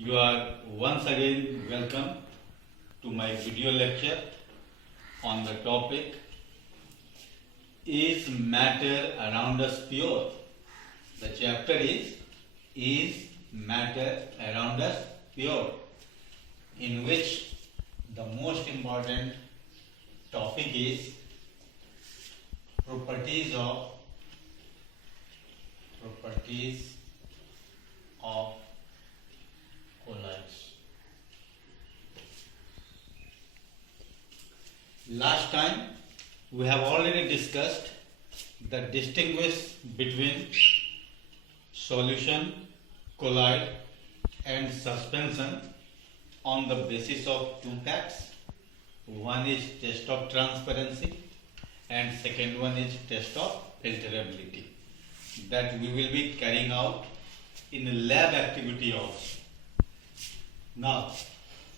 You are once again welcome to my video lecture on the topic Is Matter Around Us Pure? The chapter is Matter Around Us Pure, in which the most important topic is properties of colloids. Last time we have already discussed the distinguish between solution, colloid and suspension on the basis of two facts. One is test of transparency and second one is test of filterability, that we will be carrying out in a lab activity also. Now,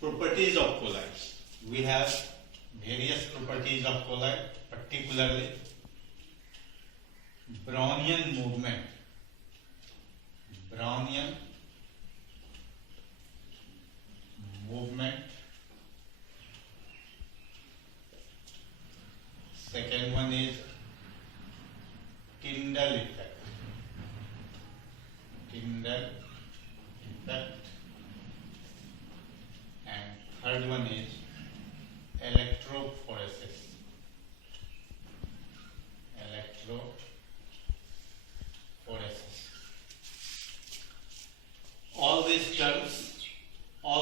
properties of colloids. We have various properties of colloid, particularly Brownian movement. Second one is Tyndall effect. And third one is electrophoresis. All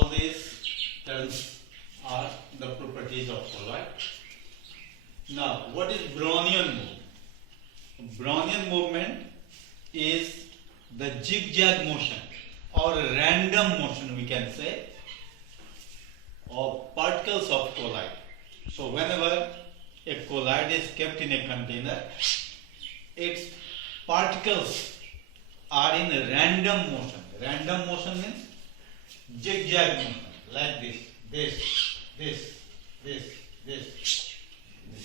these terms are the properties of colloid. Now, what is Brownian movement? Brownian movement is the zigzag motion or random motion, we can say, of particles of colloid. So whenever a colloid is kept in a container, its particles are in a random motion. Random motion means zigzag motion, like this. This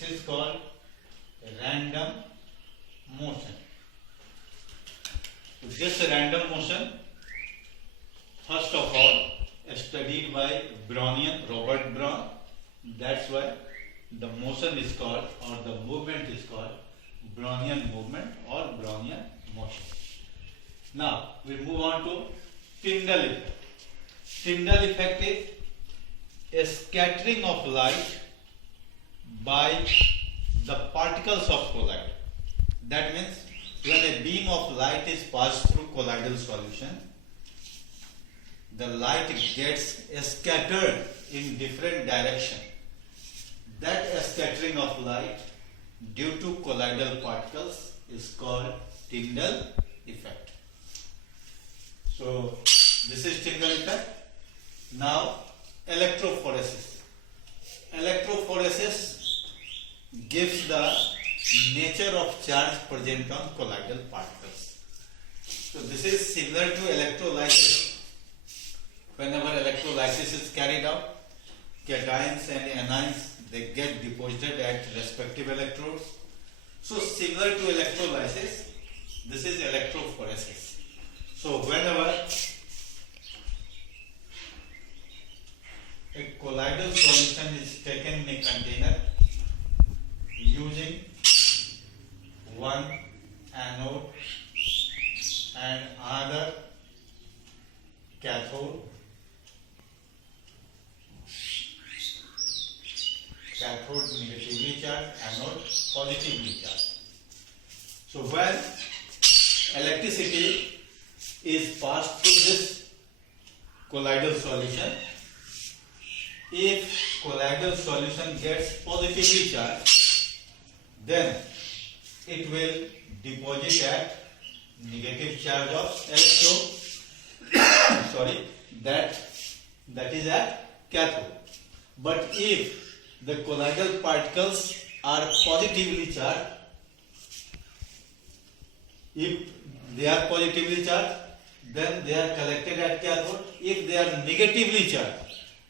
is called a random motion. So this random motion, first of all, studied by Robert Brown. That's why the motion is called, or the movement is called, Brownian movement or Brownian motion. Now we move on to Tyndall effect. Tyndall effect is a scattering of light by the particles of colloid. That means when a beam of light is passed through colloidal solution, the light gets scattered in different direction. That scattering of light due to colloidal particles is called Tyndall effect. So this is Tyndall effect. Now electrophoresis. Electrophoresis gives the nature of charge present on colloidal particles. So this is similar to electrolysis. Whenever electrolysis is carried out, cations and anions, they get deposited at respective electrodes. So similar to electrolysis, this is electrophoresis. So whenever a colloidal solution is taken in a container using one anode and another cathode negatively charged, anode positively charged. So when electricity is passed through this colloidal solution, if colloidal solution gets positively charged, then it will deposit at negative charge of electrode. that is at cathode. But if the colloidal particles are positively charged, then they are collected at cathode. If they are negatively charged,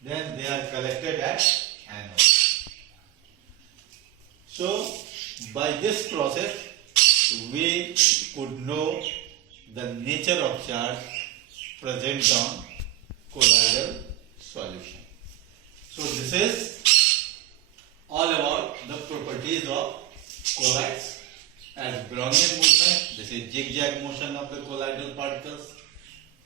then they are collected at anode. So by this process we could know the nature of charge present on colloidal solution. So this is all about the properties of colloids. As Brownian movement, this is zigzag motion of the colloidal particles.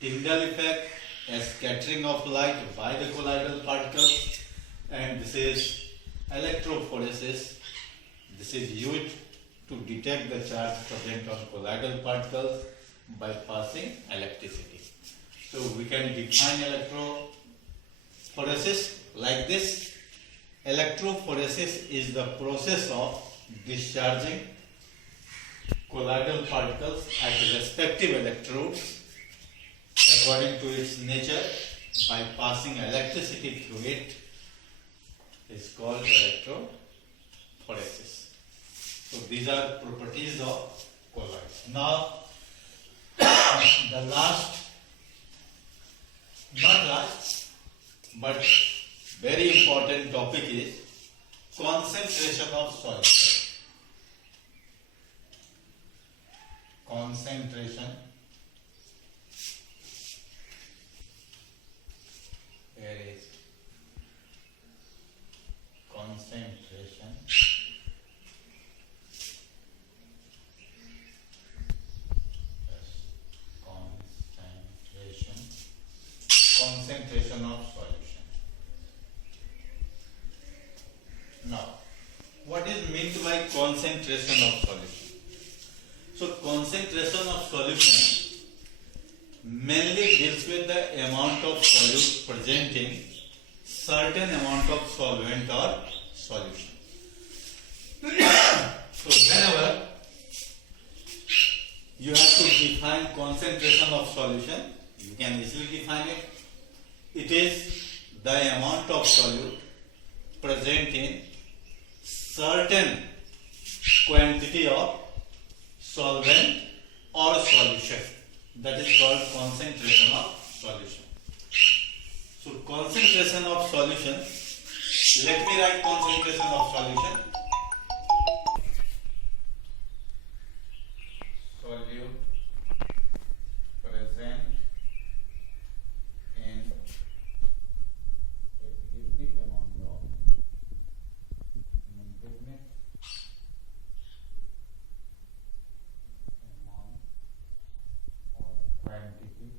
Tyndall effect, as scattering of light by the colloidal particles. And this is electrophoresis. This is used to detect the charge present on colloidal particles by passing electricity. So we can define electrophoresis like this. Electrophoresis is the process of discharging colloidal particles at respective electrodes according to its nature by passing electricity through it is called electrophoresis. So these are properties of colloids. Now the last, not last, but very important topic is concentration of solution. Concentration. Here is concentration concentration of solution. Now, what is meant by concentration of solution? So, concentration of solution mainly deals with the amount of solute present in certain amount of solvent or solution. So, whenever you have to define concentration of solution, you can easily define it. It is the amount of solute present in certain quantity of solvent or solution. That is called concentration of solution. So concentration of solution, let me write concentration of solution. Solute present in a definite amount of quantity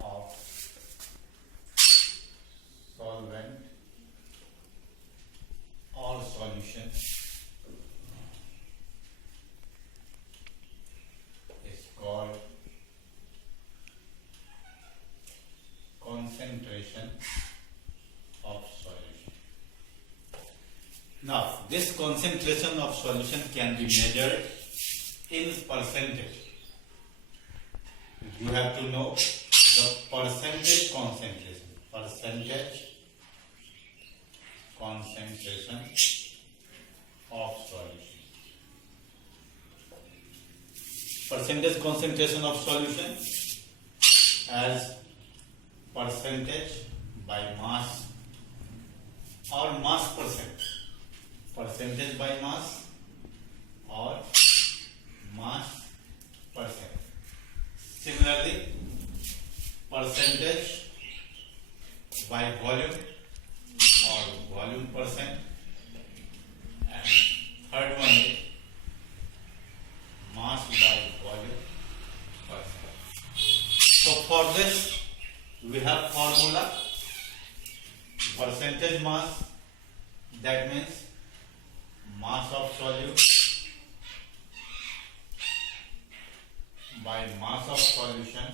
of solvent or solution is called concentration of solution. Now, this concentration of solution can be measured in percentage. You have to know the percentage concentration. Percentage concentration of solution. Percentage concentration of solution as percentage by mass or mass percent. Percentage by mass or mass percent. Similarly, percentage by volume or volume percent. And third one is mass by volume percent. So for this we have formula percentage mass, that means mass of solute by mass of solution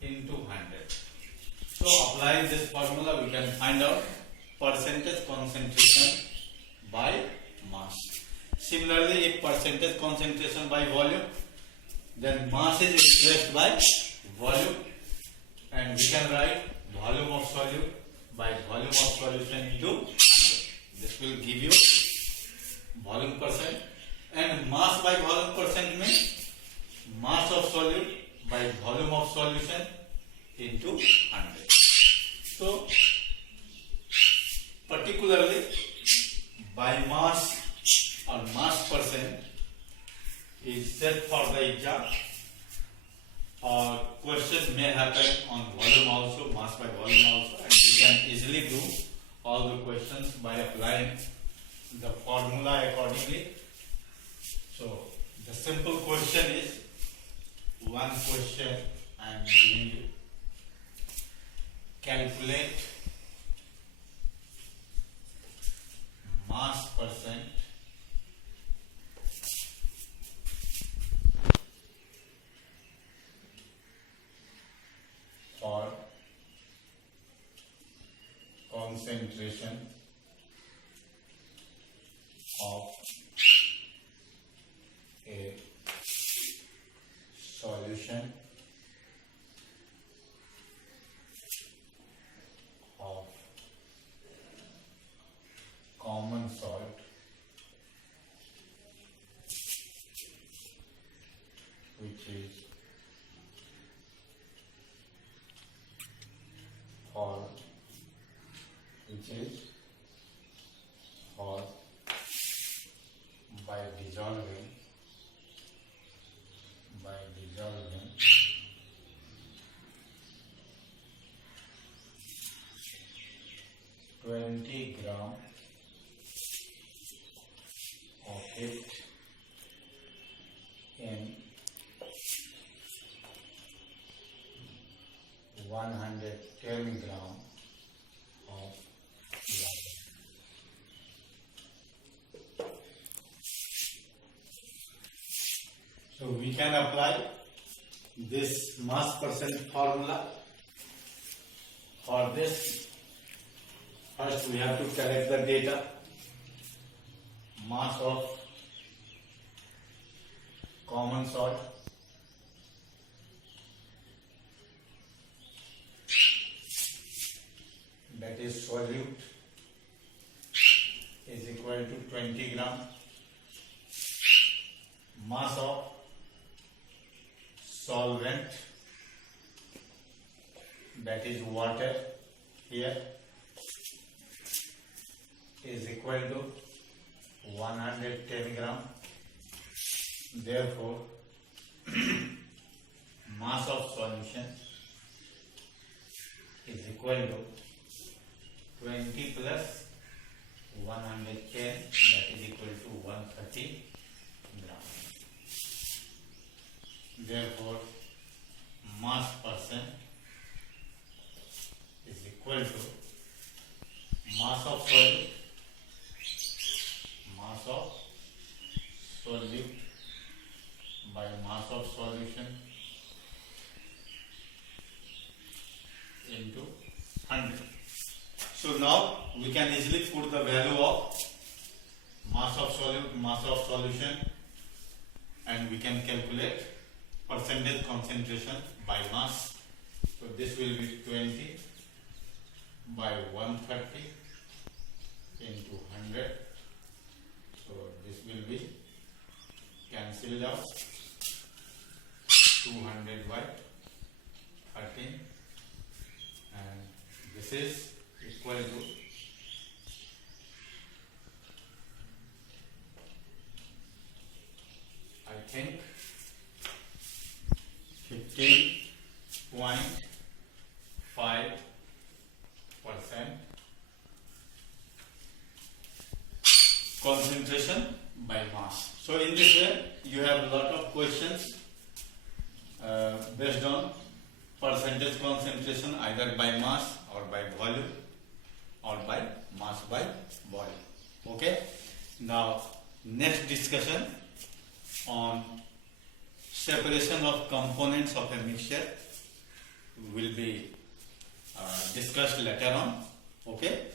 into 100. So applying this formula we can find out percentage concentration by mass. Similarly, if percentage concentration by volume, then mass is replaced by volume, and we can write volume of solute by volume of solution into 100. This will give you volume percent, and mass by volume percent means mass of solute by volume of solution into 100. So particularly by mass or mass percent is set for the exam, or question may happen on volume also, mass by volume also, and you can easily do all the questions by applying the formula accordingly. So the simple question is, one question I am giving you. Calculate mass percent for concentration of a solution of common salt which is or by dissolving 20 gram of it in 110 gram of water. So we can apply this mass percent formula. For this, first we have to collect the data. Mass of common salt that is solute is equal to 20 gram. Mass of solvent that is water here is equal to 110 gram. Therefore, mass of solution is equal to 20 plus 110, that is equal to 130 gram. Therefore, mass percent is equal to mass of solute by mass of solution into 100. So now we can easily put the value of mass of solute, mass of solution, and we can calculate percentage concentration by mass. So this will be 20 by 130 into 100. So this will be cancelled out. 200 by 13, and this is equal to 15.5% concentration by mass. So in this way, you have a lot of questions based on percentage concentration either by mass or by volume or by mass by volume. Okay. Now next discussion on separation of components of a mixture will be discussed later on. Okay.